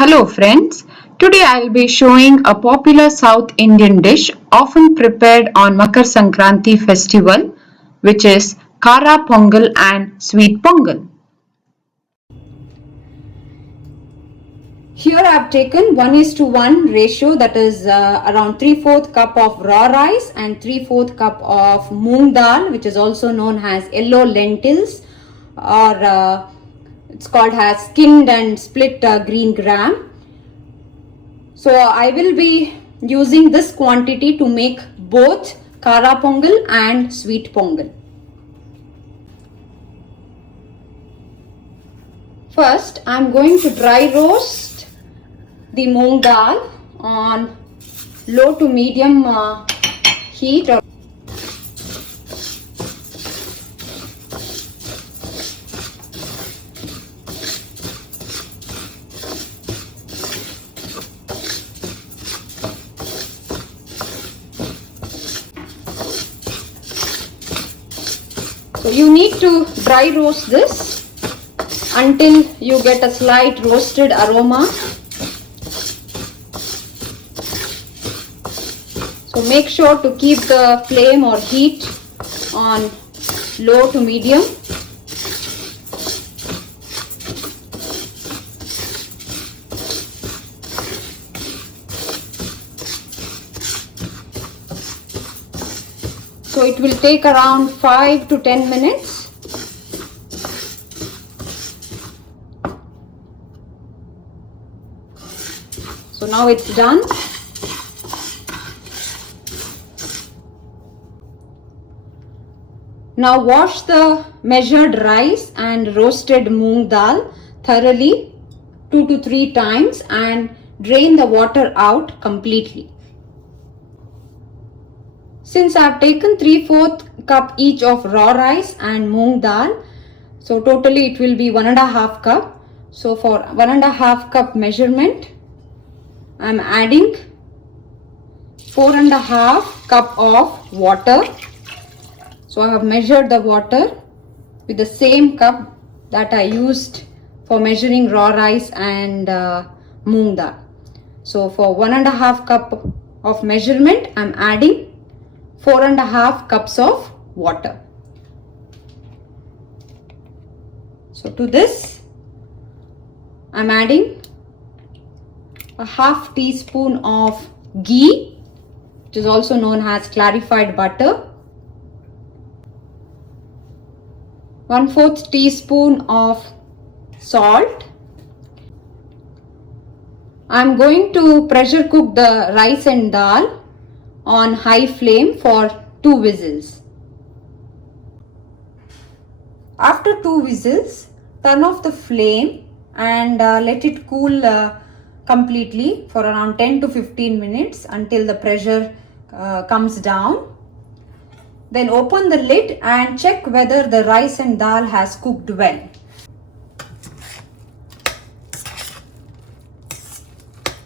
Hello friends, today I'll be showing a popular South Indian dish often prepared on Makar Sankranti festival, which is Kara Pongal and Sweet Pongal. Here I have taken 1:1 ratio, that is around 3/4 cup of raw rice and 3/4 cup of moong dal, which is also known as yellow lentils, or it's called as skinned and split green gram. So I will be using this quantity to make both Kara Pongal and Sweet Pongal. First I am going to dry roast the moong dal on low to medium heat. So you need to dry roast this until you get a slight roasted aroma. So make sure to keep the flame or heat on low to medium. So it will take around 5 to 10 minutes. So now it's done. Now wash the measured rice and roasted moong dal thoroughly 2 to 3 times and drain the water out completely. Since I have taken 3/4 cup each of raw rice and moong dal, so totally it will be 1.5 cup. So for 1.5 cup measurement, I am adding 4.5 cup of water. So I have measured the water with the same cup that I used for measuring raw rice and moong dal. So for 1.5 cup of measurement, I am adding 4.5 cups of water. So to this, I am adding a half teaspoon of ghee, which is also known as clarified butter, 1/4 teaspoon of salt. I am going to pressure cook the rice and dal on high flame for 2 whistles. After 2 whistles, turn off the flame and let it cool completely for around 10 to 15 minutes until the pressure comes down. Then open the lid and check whether the rice and dal has cooked well.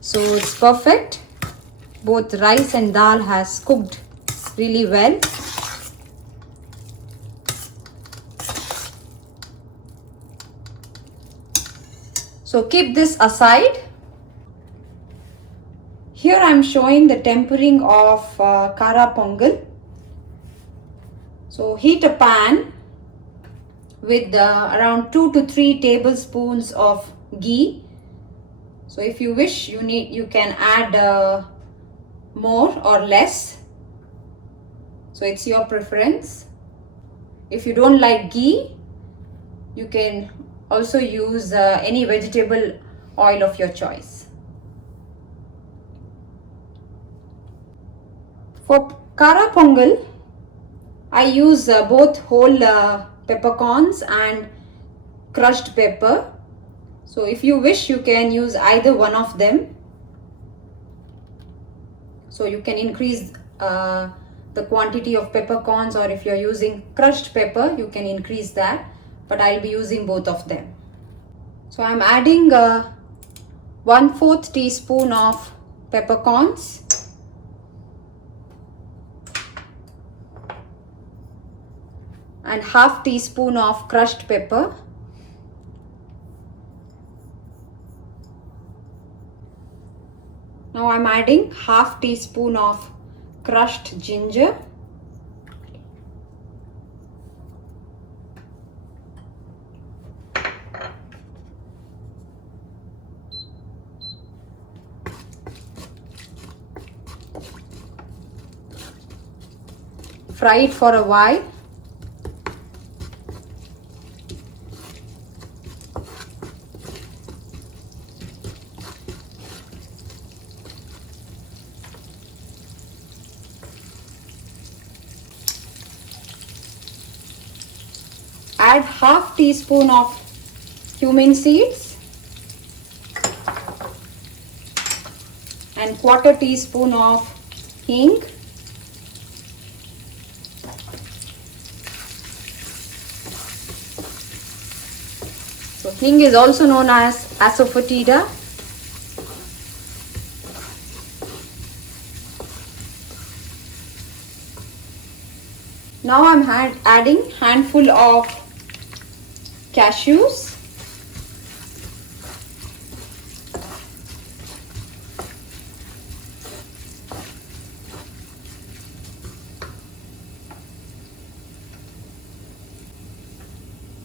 So it's perfect. Both rice and dal has cooked really well. So keep this aside. Here I am showing the tempering of Kara Pongal. So heat a pan with around 2 to 3 tablespoons of ghee. So if you wish, you can add more or less. So it's your preference. If you don't like ghee, you can also use any vegetable oil of your choice. For Kara Pongal, I use both whole peppercorns and crushed pepper. So if you wish, you can use either one of them. So you can increase the quantity of peppercorns, or if you are using crushed pepper, you can increase that. But I'll be using both of them. So I'm adding 1/4 teaspoon of peppercorns, and half teaspoon of crushed pepper. Now I'm adding half teaspoon of crushed ginger. Fry it for a while. Add half teaspoon of cumin seeds and quarter teaspoon of hing. So hing is also known as asafoetida. Now I'm adding handful of cashews.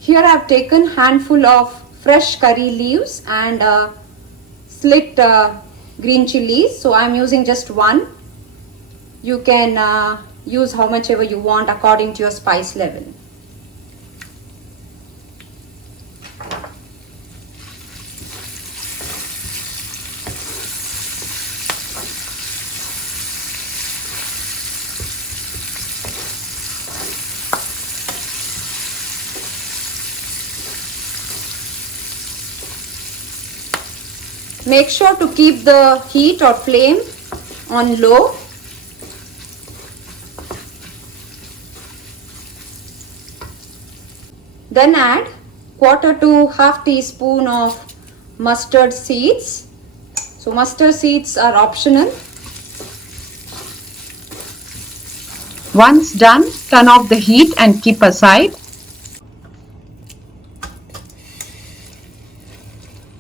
Here I have taken handful of fresh curry leaves and slit green chilies. So I am using just one. You can use how much ever you want according to your spice level. Make sure to keep the heat or flame on low. Then add quarter to half teaspoon of mustard seeds. So mustard seeds are optional. Once done, turn off the heat and keep aside.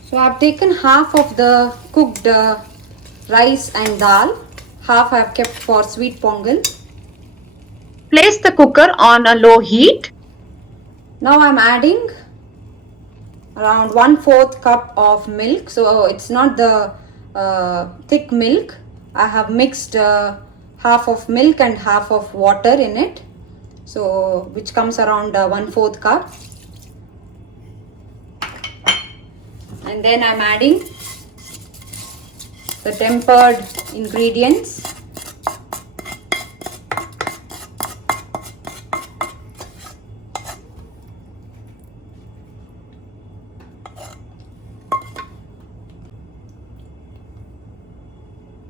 So I have taken half of the cooked rice and dal. Half I have kept for sweet pongal. Place the cooker on a low heat. Now I am adding around 1/4 cup of milk. So it's not the thick milk. I have mixed half of milk and half of water in it. So which comes around 1/4 cup. And then I'm adding the tempered ingredients.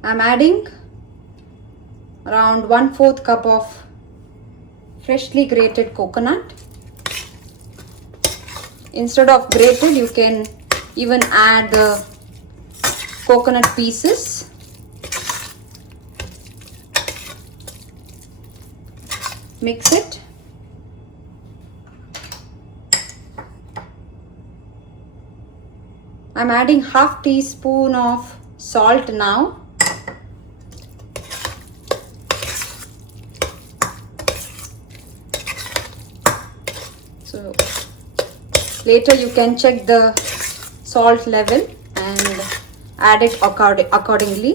I'm adding around 1/4 cup of freshly grated coconut. Instead of grated, you can even add the coconut pieces. Mix it. I'm adding half teaspoon of salt now. So later you can check the salt level and add it accordingly.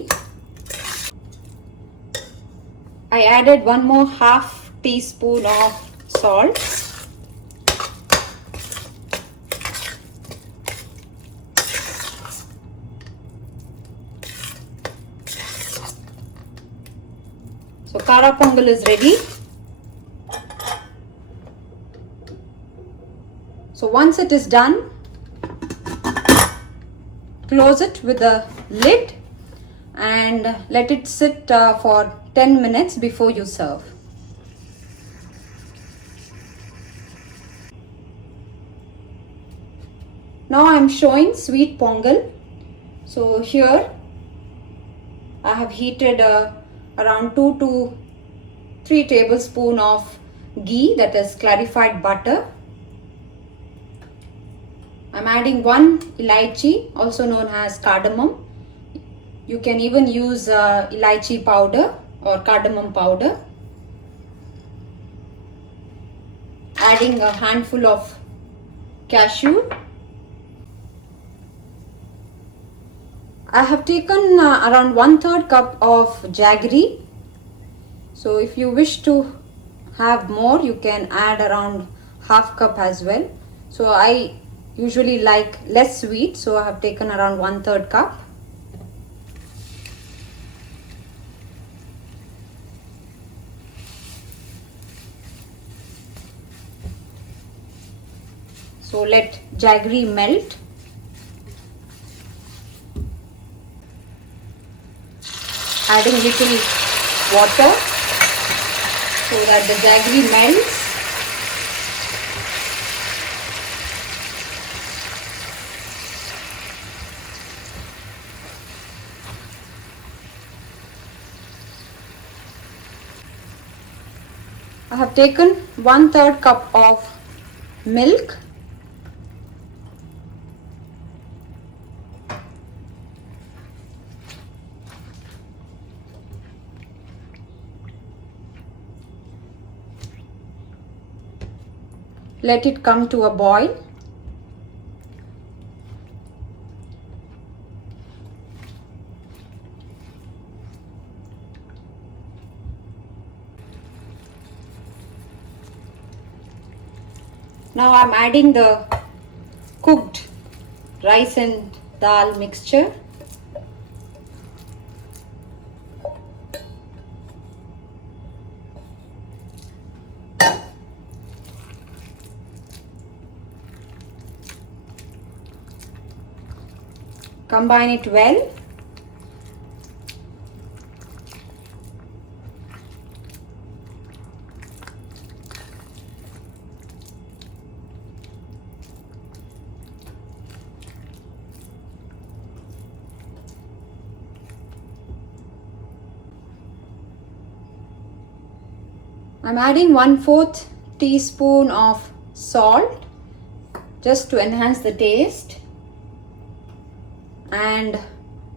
I added one more half teaspoon of salt. So Kara Pongal is ready. So once it is done, close it with the lid and let it sit for 10 minutes before you serve. Now I am showing sweet pongal. So here I have heated around 2 to 3 tablespoons of ghee, that is clarified butter. I'm adding 1 elaichi, also known as cardamom. You can even use elaichi powder or cardamom powder. Adding a handful of cashew. I have taken around 1/3 cup of jaggery. So if you wish to have more, you can add around half cup as well. So I usually like less sweet, so I have taken around 1/3 cup. So let jaggery melt. Adding little water so that the jaggery melts. I have taken 1/3 cup of milk. Let it come to a boil. Now I am adding the cooked rice and dal mixture. Combine it well. I'm adding 1/4 teaspoon of salt just to enhance the taste, and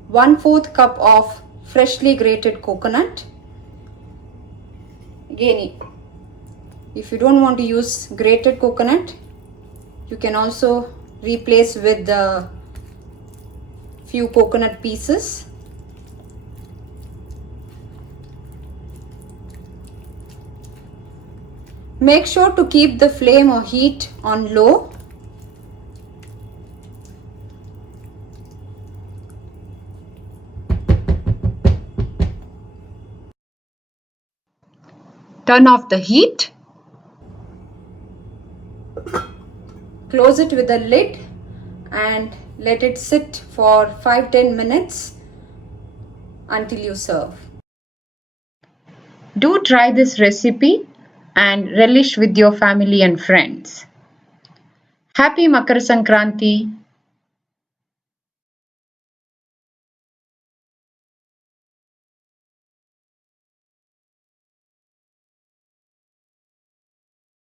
1/4 cup of freshly grated coconut. Again, if you don't want to use grated coconut, you can also replace with the few coconut pieces. Make sure to keep the flame or heat on low. Turn off the heat. Close it with a lid and let it sit for 5-10 minutes until you serve. Do try this recipe and relish with your family and friends. Happy Makar Sankranti!